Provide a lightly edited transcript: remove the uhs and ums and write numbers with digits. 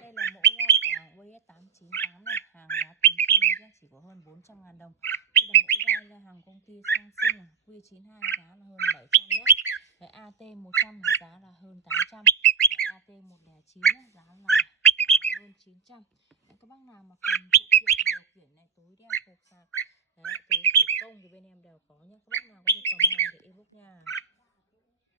Đây là mẫu loa của hàng UAS898 này, hàng giá tầm trung nhé, chỉ có hơn 400.000 đồng. Đây là mẫu dai là hàng công ty Samsung Q92 giá là hơn 700 nhé. Cái AT100 giá là hơn 800. Cái AT109 giá là hơn 900. Đấy, các bác nào mà cần phụ kiện điều khiển này, túi đeo, cục sạc, đấy, túi thủ công thì bên em đều có nhé. Các bác nào có thể comment